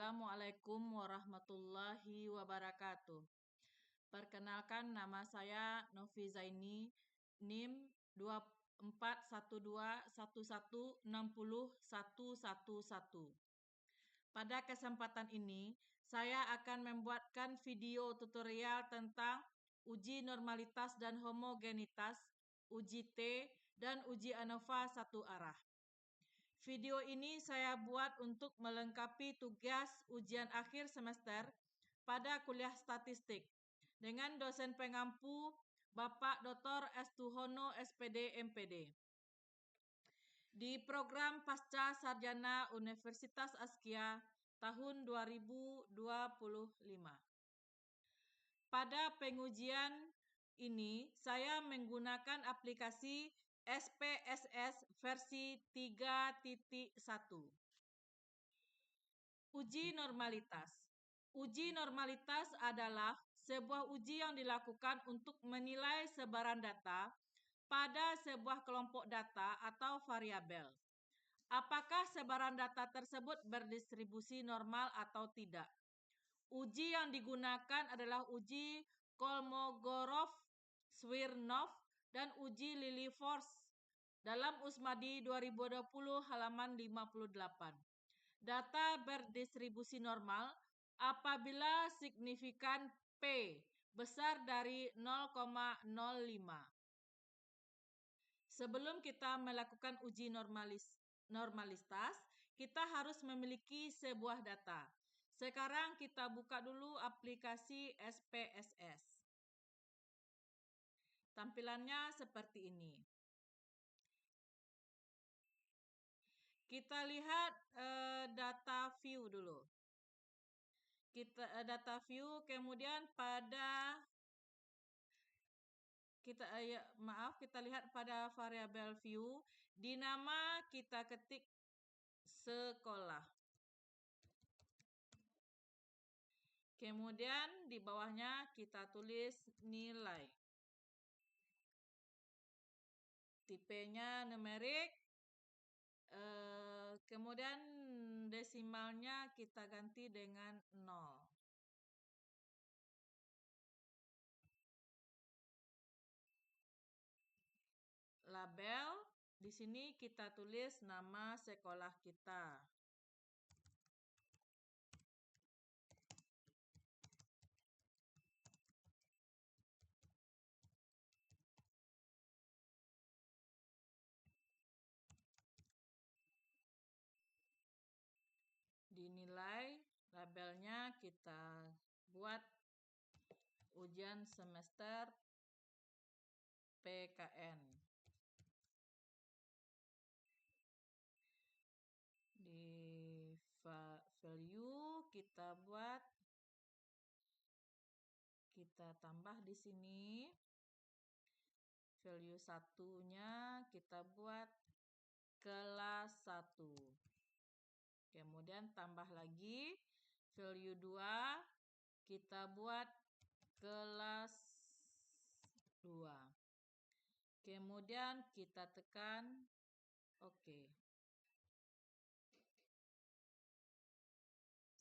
Assalamualaikum warahmatullahi wabarakatuh. Perkenalkan, nama saya Novi Zaini, NIM 241211600111. Pada kesempatan ini, saya akan membuatkan video tutorial tentang uji normalitas dan homogenitas, uji T, dan uji ANOVA satu arah. Video ini saya buat untuk melengkapi tugas ujian akhir semester pada kuliah statistik dengan dosen pengampu Bapak Dr. S. Tuhono, SPD, MPD. Di program Pasca Sarjana Universitas Askia tahun 2025. Pada pengujian ini, saya menggunakan aplikasi SPSS versi 3.1. Uji normalitas. Uji normalitas adalah sebuah uji yang dilakukan untuk menilai sebaran data pada sebuah kelompok data atau variabel. Apakah sebaran data tersebut berdistribusi normal atau tidak? Uji yang digunakan adalah uji Kolmogorov-Smirnov dan uji Lilliefors dalam Usmadi 2020 halaman 58. Data berdistribusi normal apabila signifikan P besar dari 0,05. Sebelum kita melakukan uji normalitas, kita harus memiliki sebuah data. Sekarang kita buka dulu aplikasi SPSS. Tampilannya seperti ini. Kita lihat data view dulu. Data view, kemudian kita lihat pada variabel view, di nama kita ketik sekolah. Kemudian di bawahnya kita tulis nilai. Tipenya numerik. Kemudian desimalnya kita ganti dengan 0. Label, di sini kita tulis nama sekolah kita. Dinilai, labelnya kita buat ujian semester PKN. Di value kita buat, kita tambah di sini. Value 1-nya kita buat kelas 1. Kemudian tambah lagi value 2 kita buat kelas 2. Kemudian kita tekan OK.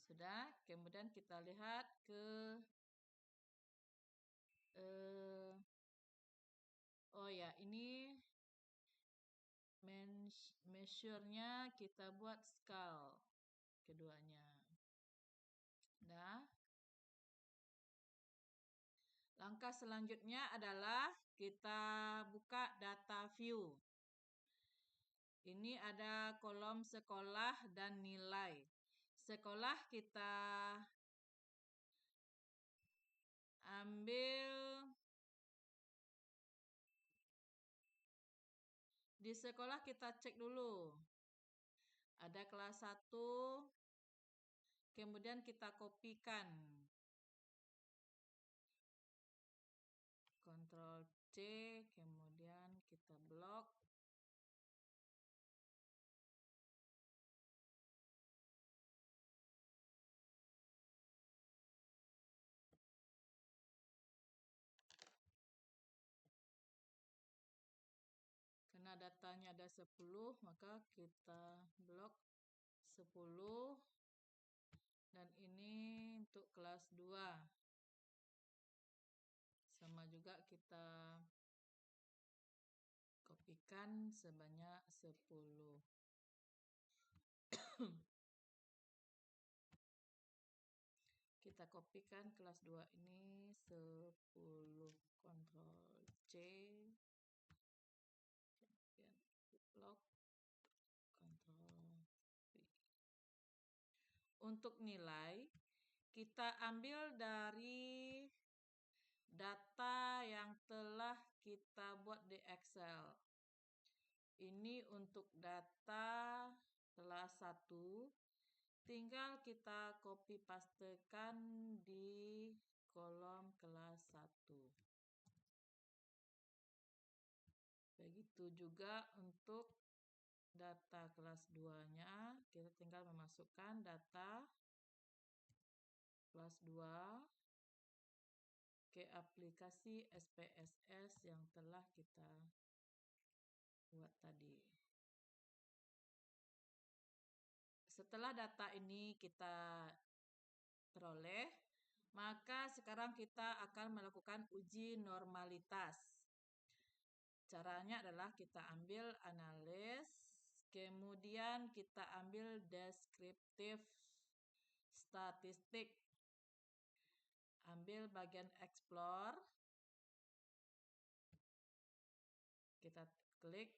Sudah, kemudian kita lihat ke ini measure-nya kita buat scale keduanya. Nah, langkah selanjutnya adalah kita buka data view. Ini ada kolom sekolah dan nilai. Sekolah kita ambil, di sekolah kita cek dulu. Ada kelas 1, kemudian kita kopikan. Ctrl C, kemudian kita blok. Karena datanya ada 10, maka kita blok 10. untuk kelas 2. Sama juga kita kopikan sebanyak 10. Kita kopikan kelas 2 ini 10. Ctrl C. Kemudian blok. Ctrl V. Untuk nilai, kita ambil dari data yang telah kita buat di Excel. Ini untuk data kelas 1. Tinggal kita copy pastekan di kolom kelas 1. Begitu juga untuk data kelas 2-nya, kita tinggal memasukkan data kelas 2 ke aplikasi SPSS yang telah kita buat tadi. Setelah data ini kita peroleh, maka sekarang kita akan melakukan uji normalitas. Caranya adalah kita ambil analis, kemudian kita ambil deskriptif statistik. Ambil bagian explore. Kita klik.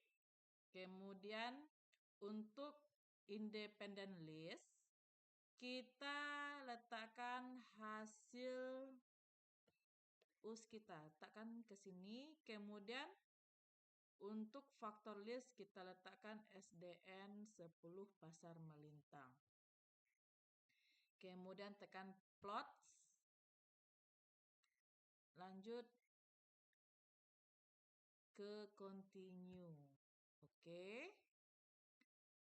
Kemudian untuk independent list, kita letakkan hasil US kita. Letakkan ke sini. Kemudian untuk faktor list kita letakkan SDN 10 Pasar Melintang. Kemudian tekan plots. Lanjut ke continue. Oke.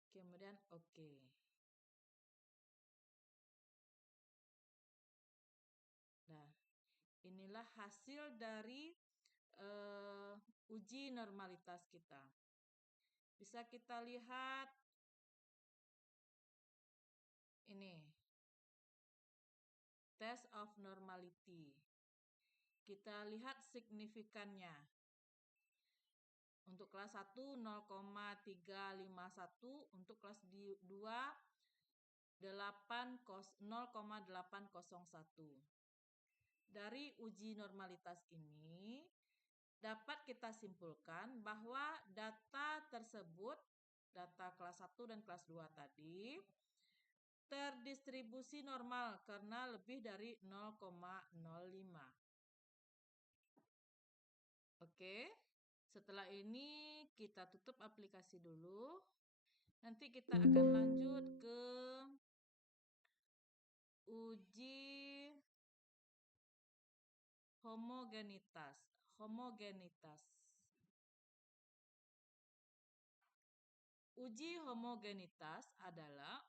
Kemudian oke. Nah, inilah hasil dari uji normalitas kita. Bisa kita lihat ini. Test of normality. Kita lihat signifikannya. Untuk kelas 1 0,351, untuk kelas 2 0,801. Dari uji normalitas ini dapat kita simpulkan bahwa data tersebut, data kelas 1 dan kelas 2 tadi, terdistribusi normal karena lebih dari 0,05. Oke, setelah ini kita tutup aplikasi dulu. Nanti kita akan lanjut ke uji homogenitas. Uji homogenitas adalah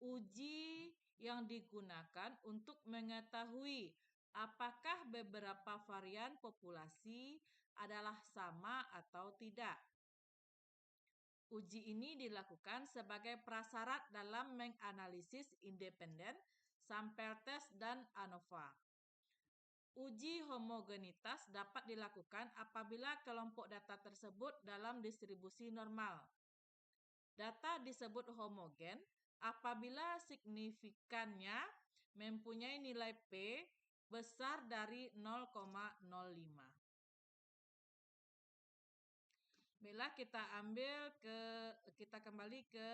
uji yang digunakan untuk mengetahui apakah beberapa varian populasi adalah sama atau tidak. Uji ini dilakukan sebagai prasyarat dalam menganalisis independen, sampel tes, dan ANOVA. Uji homogenitas dapat dilakukan apabila kelompok data tersebut dalam distribusi normal. Data disebut homogen apabila signifikannya mempunyai nilai P besar dari 0,05. Bila kita kembali ke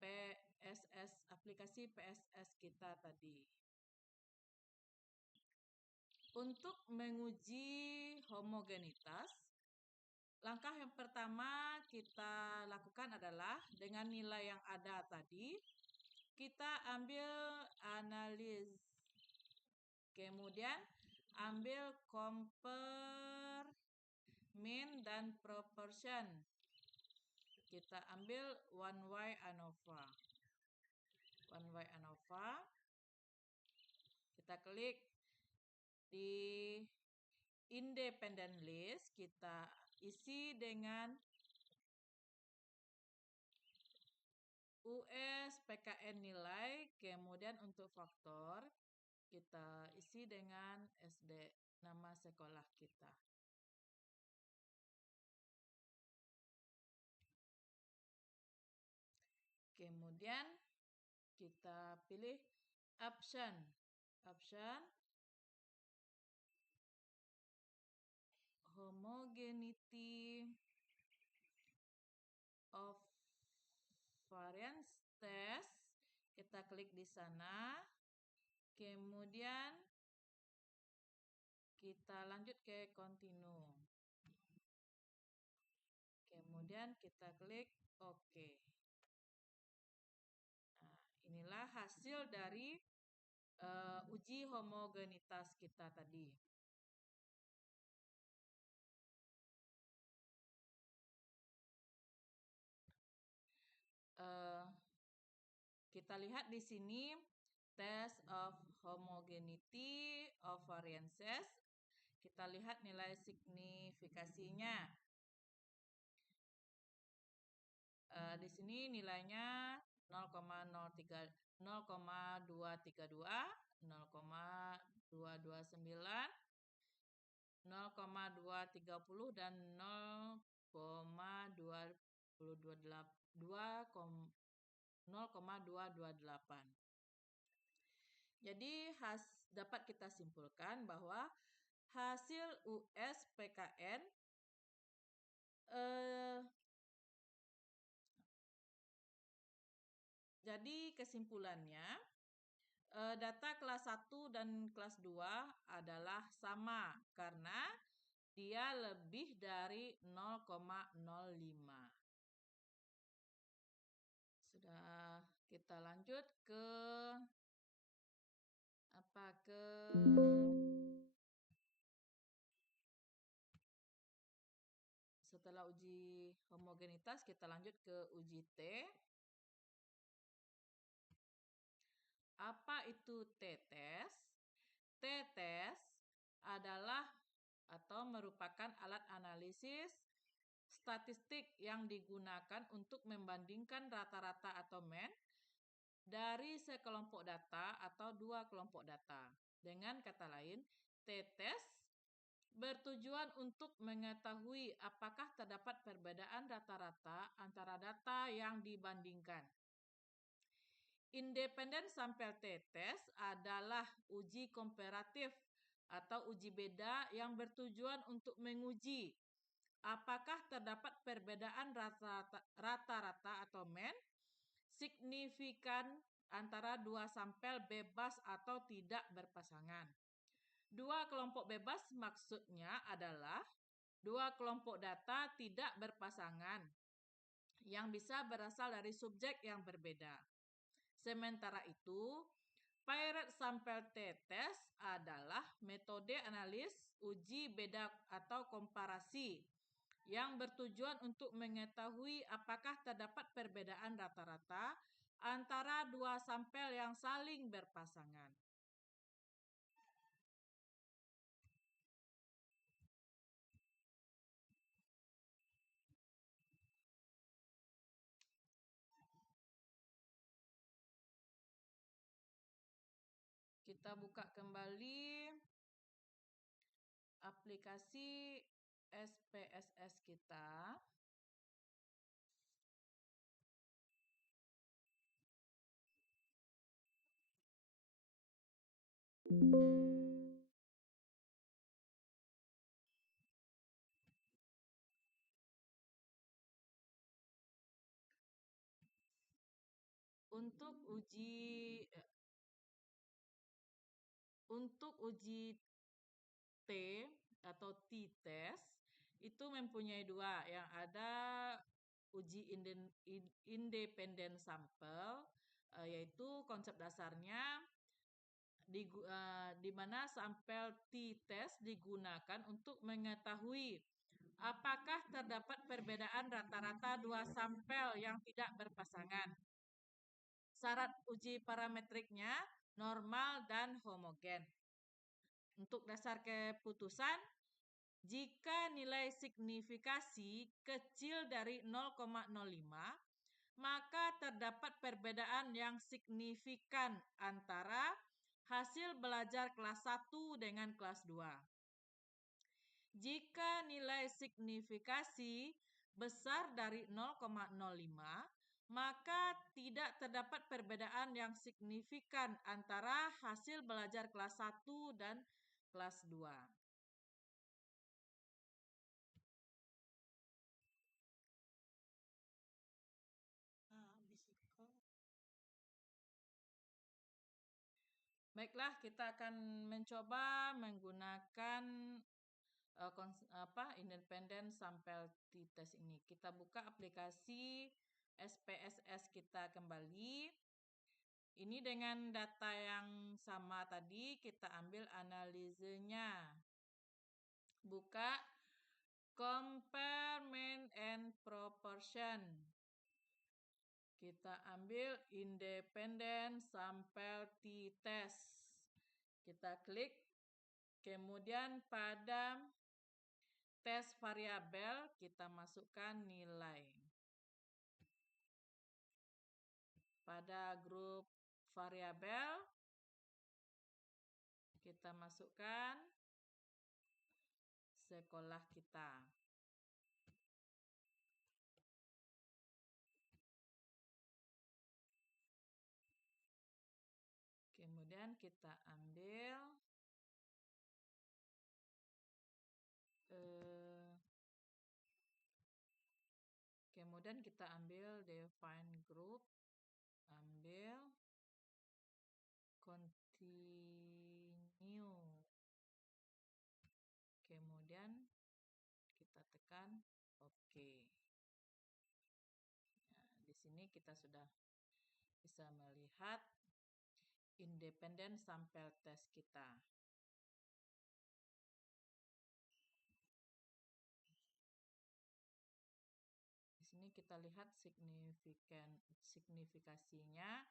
PSS, aplikasi PSS kita tadi. Untuk menguji homogenitas, langkah yang pertama kita lakukan adalah dengan nilai yang ada tadi, kita ambil analis. Kemudian ambil compare, mean, dan proportion. Kita ambil one-way ANOVA. One-way ANOVA. Kita klik di independent list. Kita isi dengan US PKN nilai, kemudian untuk faktor kita isi dengan SD, nama sekolah kita. Kemudian kita pilih option. Homogeneity of variance test. Kita klik di sana. Kemudian kita lanjut ke continue. Kemudian kita klik OK. Nah, inilah hasil dari uji homogenitas kita tadi. Kita lihat di sini test of homogeneity of variances. Kita lihat nilai signifikasinya. Di sini nilainya 0,232, 0,229, 0,230 dan 0,228. Jadi dapat kita simpulkan bahwa hasil US PKN jadi kesimpulannya data kelas 1 dan kelas 2 adalah sama karena dia lebih dari 0,05. Sudah, kita lanjut ke setelah uji homogenitas kita lanjut ke uji T. Apa itu t-test? T-test adalah atau merupakan alat analisis statistik yang digunakan untuk membandingkan rata-rata atau mean dari sekelompok data atau dua kelompok data. Dengan kata lain, t-test bertujuan untuk mengetahui apakah terdapat perbedaan rata-rata antara data yang dibandingkan. Independent sample t-test adalah uji komparatif atau uji beda yang bertujuan untuk menguji apakah terdapat perbedaan rata-rata atau mean signifikan antara dua sampel bebas atau tidak berpasangan. Dua kelompok bebas maksudnya adalah dua kelompok data tidak berpasangan yang bisa berasal dari subjek yang berbeda. Sementara itu, paired sample t-test adalah metode analis uji beda atau komparasi yang bertujuan untuk mengetahui apakah terdapat perbedaan rata-rata antara dua sampel yang saling berpasangan. Kita buka kembali aplikasi SPSS kita. Untuk uji T atau t-test itu mempunyai dua, yang ada uji independen sampel, yaitu konsep dasarnya di mana sampel t-test digunakan untuk mengetahui apakah terdapat perbedaan rata-rata dua sampel yang tidak berpasangan. Syarat uji parametriknya normal dan homogen. Untuk dasar keputusan, jika nilai signifikasi kecil dari 0,05, maka terdapat perbedaan yang signifikan antara hasil belajar kelas 1 dengan kelas 2. Jika nilai signifikasi besar dari 0,05, maka tidak terdapat perbedaan yang signifikan antara hasil belajar kelas 1 dan kelas 2. Baiklah, kita akan mencoba menggunakan independent sample t-test ini. Kita buka aplikasi SPSS kita kembali. Ini dengan data yang sama tadi, kita ambil analisenya. Buka compare mean and proportion. Kita ambil independent sample t-test. Kita klik, kemudian pada tes variabel kita masukkan nilai. Pada grup variabel kita masukkan sekolah kita. Kemudian kita ambil define group, ambil continue. Kemudian kita tekan OK. Nah, di sini kita sudah bisa melihat independent sample test kita. Di sini kita lihat signifikasinya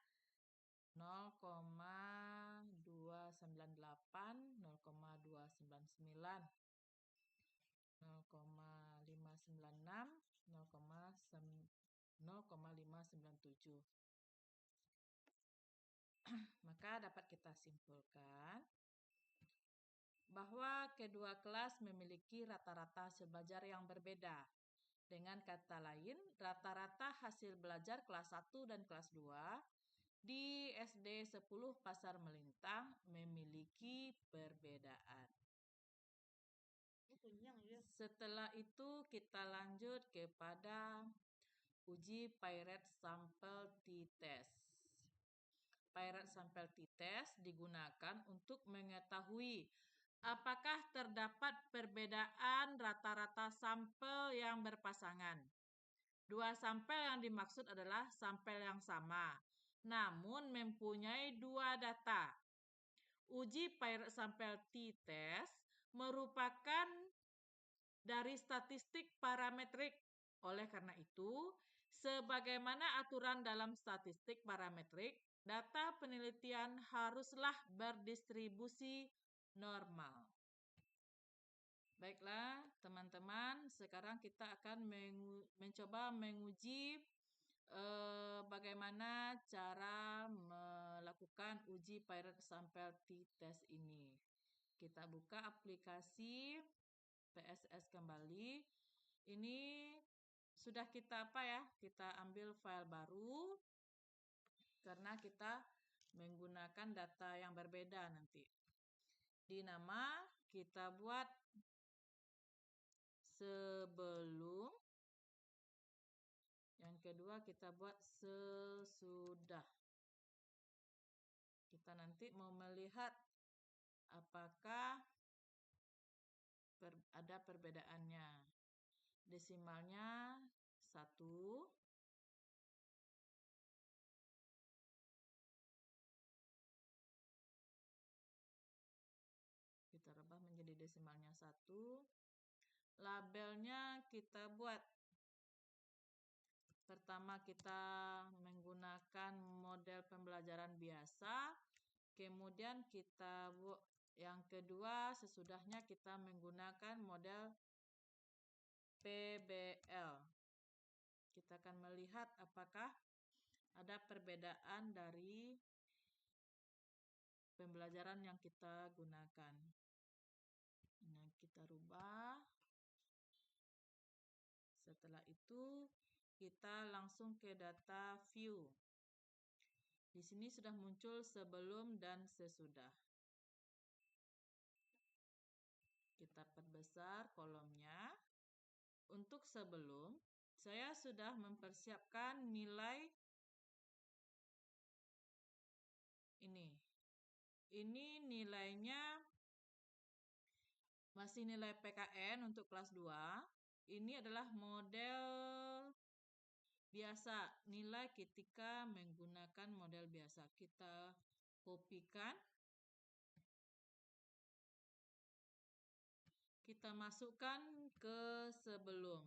0,298, 0,299, 0,596, 0,597. Maka dapat kita simpulkan bahwa kedua kelas memiliki rata-rata hasil belajar yang berbeda. Dengan kata lain, rata-rata hasil belajar kelas 1 dan kelas 2 di SD 10 Pasar Melintang memiliki perbedaan. Setelah itu kita lanjut kepada uji Pirate Sample t-test. Pirate Sample t-test digunakan untuk mengetahui apakah terdapat perbedaan rata-rata sampel yang berpasangan. Dua sampel yang dimaksud adalah sampel yang sama, namun mempunyai dua data. Uji Pirate Sample t-test merupakan dari statistik parametrik. Oleh karena itu, sebagaimana aturan dalam statistik parametrik, data penelitian haruslah berdistribusi normal. Baiklah, teman-teman, sekarang kita akan mencoba menguji bagaimana cara melakukan uji Pirate Sample t-test ini. Kita buka aplikasi PSS kembali. Ini sudah kita kita ambil file baru karena kita menggunakan data yang berbeda nanti. Di nama kita buat sebelum, yang kedua kita buat sesudah. Kita nanti mau melihat apakah ada perbedaannya. Desimalnya 1. Kita rubah menjadi desimalnya 1. Labelnya kita buat. Pertama kita menggunakan model pembelajaran biasa. Kemudian yang kedua sesudahnya kita menggunakan model PBL. Kita akan melihat apakah ada perbedaan dari pembelajaran yang kita gunakan. Nah, kita rubah. Setelah itu, kita langsung ke data view. Di sini sudah muncul sebelum dan sesudah. Kita perbesar kolomnya. Untuk sebelum, saya sudah mempersiapkan nilai ini. Ini nilainya masih nilai PKN untuk kelas 2. Ini adalah model biasa, nilai ketika menggunakan model biasa. Kita kopikan. Kita masukkan ke sebelum.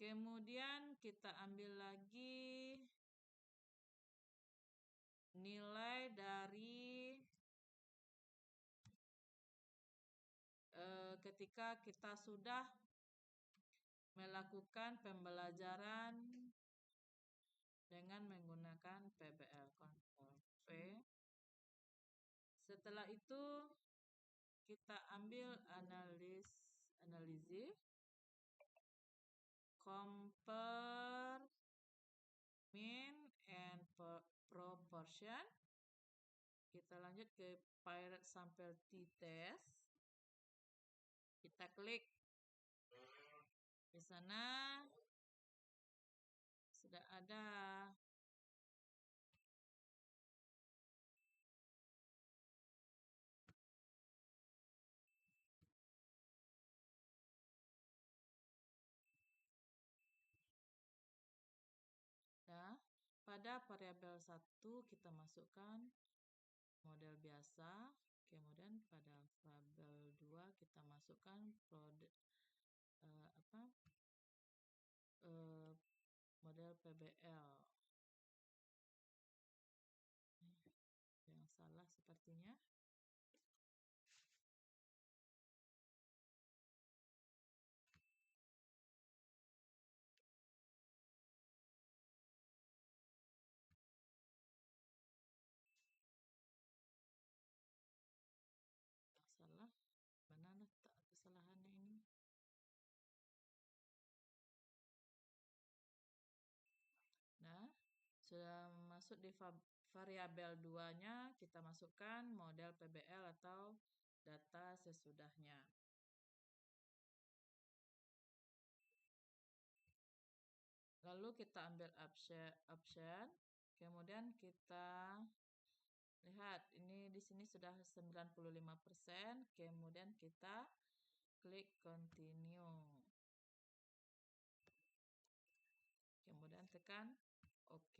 Kemudian kita ambil lagi nilai dari ketika kita sudah melakukan pembelajaran dengan menggunakan PBL. Ctrl V. Setelah itu kita ambil analisis, compare mean and proportion. Kita lanjut ke Pirate Sample t-test. Kita klik di sana, sudah ada. Nah, pada variabel 1 kita masukkan model biasa, kemudian pada variabel 2 kita masukkan model PBL. Yang salah sepertinya. Salah. Mana letak kesalahannya ini? Nah, sudah masuk di variabel 2-nya, kita masukkan model PBL atau data sesudahnya. Lalu kita ambil option, kemudian kita lihat ini di sini sudah 95%, kemudian kita klik continue. Kemudian tekan OK.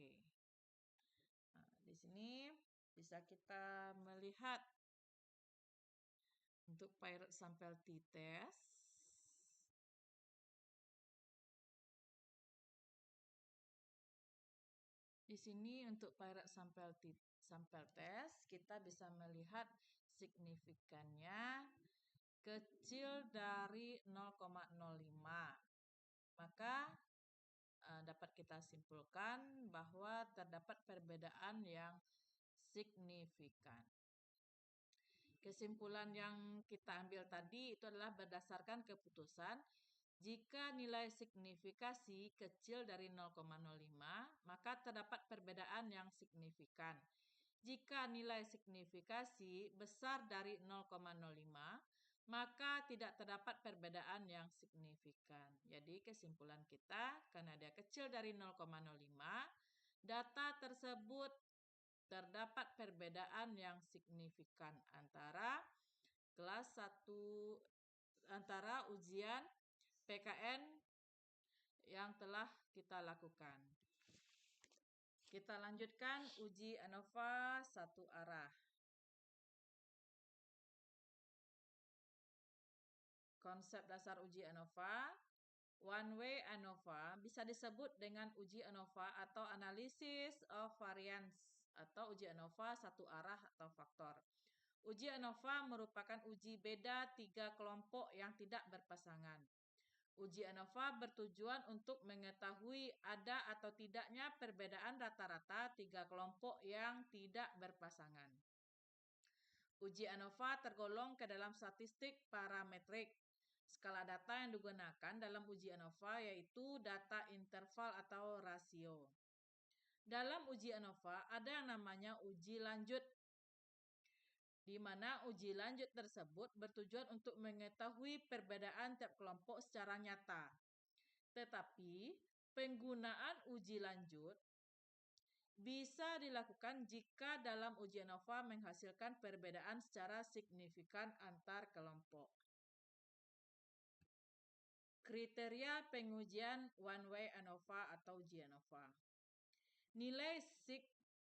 Nah, di sini bisa kita melihat untuk Pirate Sample t-test. Di sini untuk Pirate Sample test, kita bisa melihat signifikannya kecil dari 0,05. Maka dapat kita simpulkan bahwa terdapat perbedaan yang signifikan. Kesimpulan yang kita ambil tadi itu adalah berdasarkan keputusan jika nilai signifikasi kecil dari 0,05, maka terdapat perbedaan yang signifikan. Jika nilai signifikasi besar dari 0,05, maka tidak terdapat perbedaan yang signifikan. Jadi kesimpulan kita, karena dia kecil dari 0,05, data tersebut terdapat perbedaan yang signifikan antara kelas 1 antara ujian PKN yang telah kita lakukan. Kita lanjutkan uji ANOVA satu arah. Konsep dasar uji ANOVA. One way ANOVA bisa disebut dengan uji ANOVA atau analysis of variance atau uji ANOVA satu arah atau faktor. Uji ANOVA merupakan uji beda 3 kelompok yang tidak berpasangan. Uji ANOVA bertujuan untuk mengetahui ada atau tidaknya perbedaan rata-rata 3 kelompok yang tidak berpasangan. Uji ANOVA tergolong ke dalam statistik parametrik. Skala data yang digunakan dalam uji ANOVA yaitu data interval atau rasio. Dalam uji ANOVA ada yang namanya uji lanjut, di mana uji lanjut tersebut bertujuan untuk mengetahui perbedaan tiap kelompok secara nyata. Tetapi, penggunaan uji lanjut bisa dilakukan jika dalam uji ANOVA menghasilkan perbedaan secara signifikan antar kelompok. Kriteria pengujian one-way ANOVA atau uji ANOVA. Nilai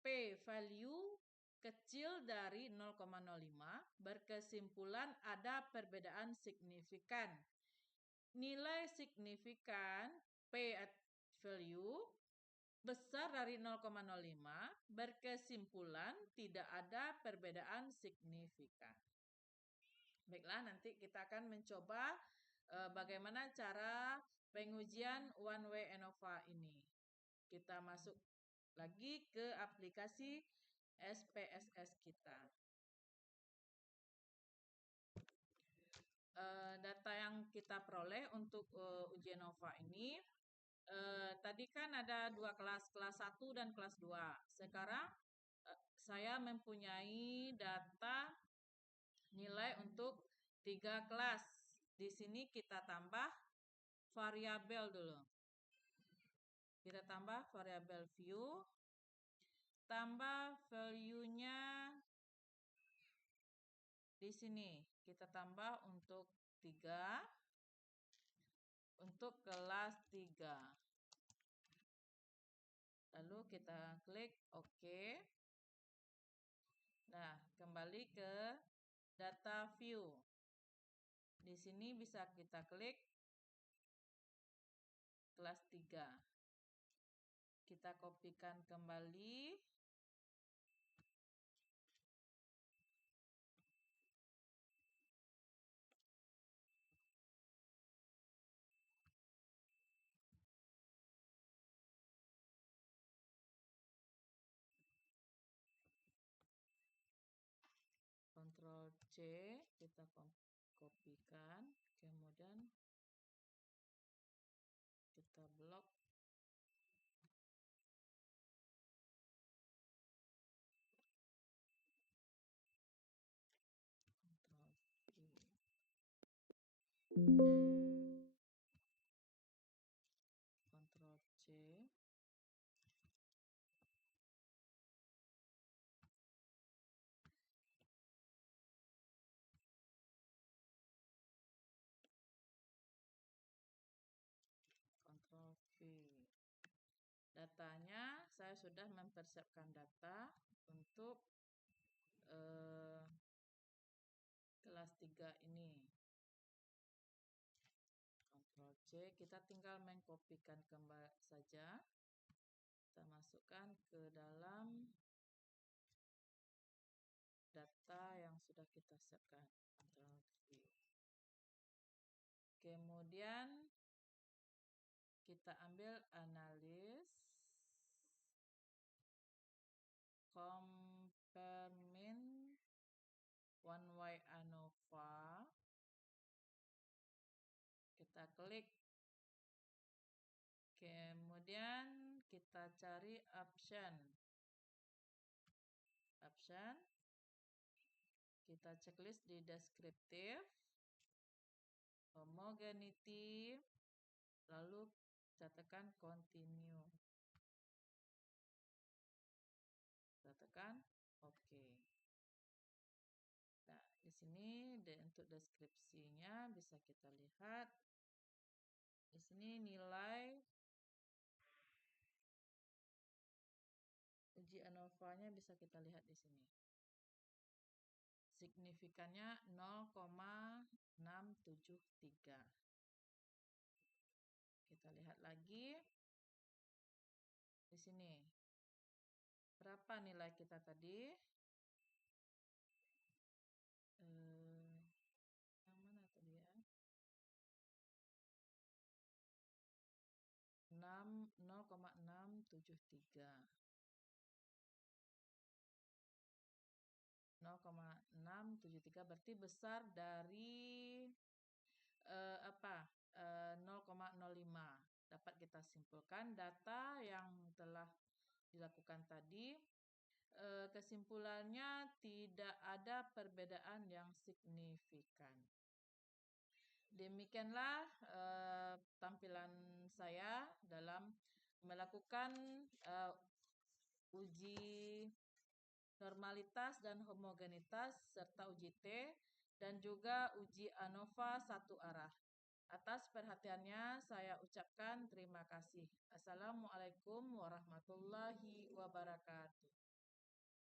p-value kecil dari 0,05 berkesimpulan ada perbedaan signifikan. Nilai signifikan p-value besar dari 0,05 berkesimpulan tidak ada perbedaan signifikan. Baiklah, nanti kita akan mencoba bagaimana cara pengujian one-way ANOVA ini. Kita masuk lagi ke aplikasi SPSS kita. Data yang kita peroleh untuk uji ANOVA ini, tadi kan ada 2 kelas, kelas 1 dan kelas 2. Sekarang saya mempunyai data nilai untuk 3 kelas. Di sini kita tambah variabel dulu. Kita tambah variabel view, tambah value-nya di sini. Kita tambah untuk 3, untuk kelas 3. Lalu kita klik OK. Nah, kembali ke data view. Di sini bisa kita klik kelas 3. Kita kopikan kembali. Ctrl C, kita kopikan, kemudian kita blok. Ctrl V. Ctrl C. Ctrl V. Datanya saya sudah mempersiapkan data untuk kelas 3 ini. Ctrl C, kita tinggal mengkopikan kembali saja. Kita masukkan ke dalam data yang sudah kita siapkan. Ctrl V. Kemudian kita ambil analis, compare mean one-way ANOVA. Kita klik. Kemudian kita cari option. Kita checklist di descriptive, homogeneity, lalu kita tekan continue. Kita tekan OK. Nah, di sini untuk deskripsinya bisa kita lihat. Di sini nilai uji ANOVA-nya bisa kita lihat di sini. Signifikannya 0,673. Kita lihat lagi. Di sini. Berapa nilai kita tadi? 0,673. 0,673 berarti besar dari 0,05. Dapat kita simpulkan data yang telah dilakukan tadi, kesimpulannya tidak ada perbedaan yang signifikan. Demikianlah tampilan saya dalam melakukan uji normalitas dan homogenitas serta uji T dan juga uji ANOVA satu arah. Atas perhatiannya saya ucapkan terima kasih. Assalamualaikum warahmatullahi wabarakatuh.